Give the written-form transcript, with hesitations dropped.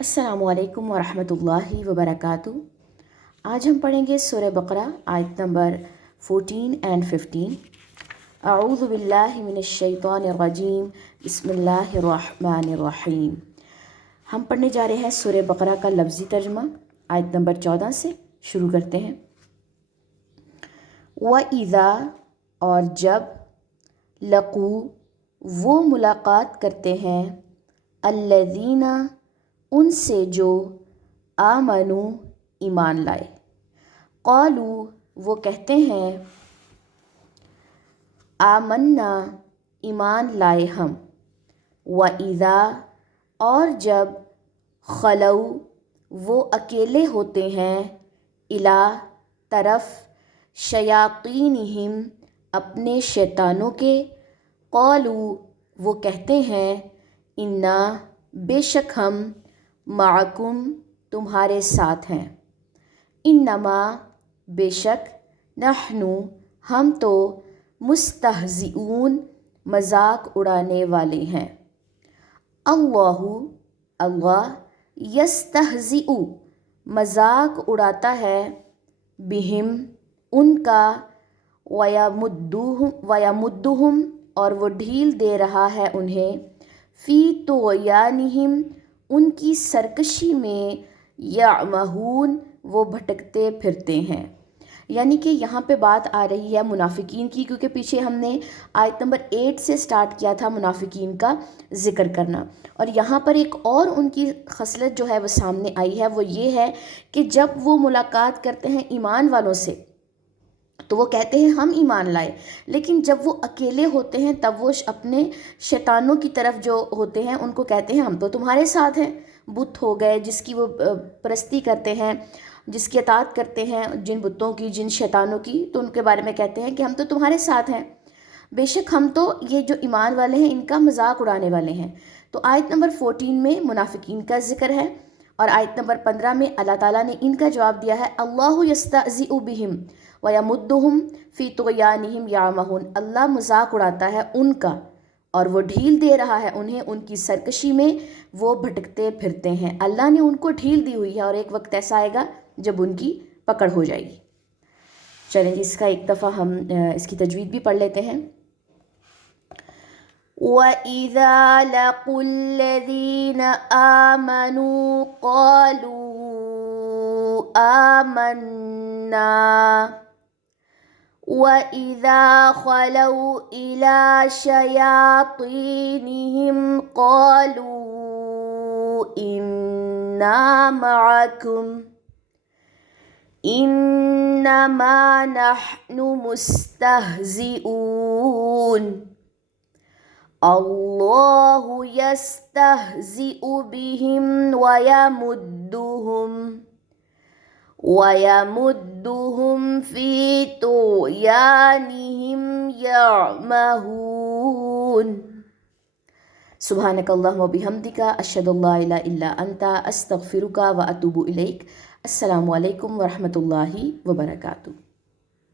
अस्सलामु अलैकुम वरहमतुल्लाहि वबरकातुह। आज हम पढ़ेंगे सूरह बकरा आयत नंबर 14 एंड 15। अऊज़ु बिल्लाहि मिनश शैतानिर रजीम, बिस्मिल्लाहिर्रहमानिर्रहीम। हम पढ़ने जा रहे हैं सूरह बकरा का लफ्ज़ी तर्जुमा आयत नंबर 14 से। शुरू करते हैं। व इज़ा, और जब, लक़ू, वो मुलाकात करते हैं, अल्लज़ीना, उनसे जो, आमनू, ईमान लाए, क़ालू, वो कहते हैं, आमन्ना, ईमान लाए हम, व इज़ा, और जब, खलऊ, वो अकेले होते हैं, इला, तरफ, शयातीनिहिम, अपने शैतानों के, क़ालू, वो कहते हैं, इन्ना, बेशक हम, माअकुम, तुम्हारे साथ हैं, इन्नमा, बेशक, नहनु, हम तो, मुस्तहज़िऊन, मजाक उड़ाने वाले हैं, अल्लाहु, अल्लाह, यस्तहज़िउ, मजाक उड़ाता है, बिहिम, उनका, वयमुद्दुहुम, और वो ढील दे रहा है उन्हें, फ़ी तुग़यानिहिम, उनकी सरकशी में, यअमहून, वो भटकते फिरते हैं। यानी कि यहाँ पे बात आ रही है मुनाफिकीन की, क्योंकि पीछे हमने आयत नंबर 8 से स्टार्ट किया था मुनाफिकीन का ज़िक्र करना, और यहाँ पर एक और उनकी खसलत जो है वो सामने आई है। वो ये है कि जब वो मुलाकात करते हैं ईमान वालों से तो वो कहते हैं हम ईमान लाए, लेकिन जब वो अकेले होते हैं तब वो अपने शैतानों की तरफ जो होते हैं उनको कहते हैं हम तो तुम्हारे साथ हैं। बुत हो गए जिसकी वो परस्ती करते हैं, जिसकी अताअत करते हैं, जिन बुतों की, जिन शैतानों की, तो उनके बारे में कहते हैं कि हम तो तुम्हारे साथ हैं, बेशक हम तो, ये जो ईमान वाले हैं इनका मजाक उड़ाने वाले हैं। तो आयत नंबर 14 में मुनाफिकीन का जिक्र है, और आयत नंबर 15 में अल्लाह ताला ने इनका जवाब दिया है, अल्लाहु यस्तहज़िउ बिहिम व यमुद्दुहुम फ़ी तुग़यानिहिम यामहून, अल्लाह मजाक उड़ाता है उनका और वो ढील दे रहा है उन्हें उनकी सरकशी में, वो भटकते फिरते हैं। अल्लाह ने उनको ढील दी हुई है और एक वक्त ऐसा आएगा जब उनकी पकड़ हो जाएगी। चलें जी, इसका एक दफ़ा हम इसकी तजवीद भी पढ़ लेते हैं। वइज़ा लक़ुल्लज़ीना आमनू क़ालू आमन्ना वइज़ा खलऊ इला शयातीनिहिम क़ालू इन्ना मअकुम इन्नमा नहनु मुस्तहज़िऊन अल्लाहु यस्तहज़िउ बिहिम वयमुद्दुहुम फ़ी तुग़यानिहिम यअमहून। सुब्हानकल्लाहुम्मा व बिहम्दिका, अशहदु अल्ला इलाहा इल्ला अंता, अस्तगफिरुका व अतूबु इलैक। अस्सलामु अलैकुम व रहमतुल्लाहि व बरकातुहू।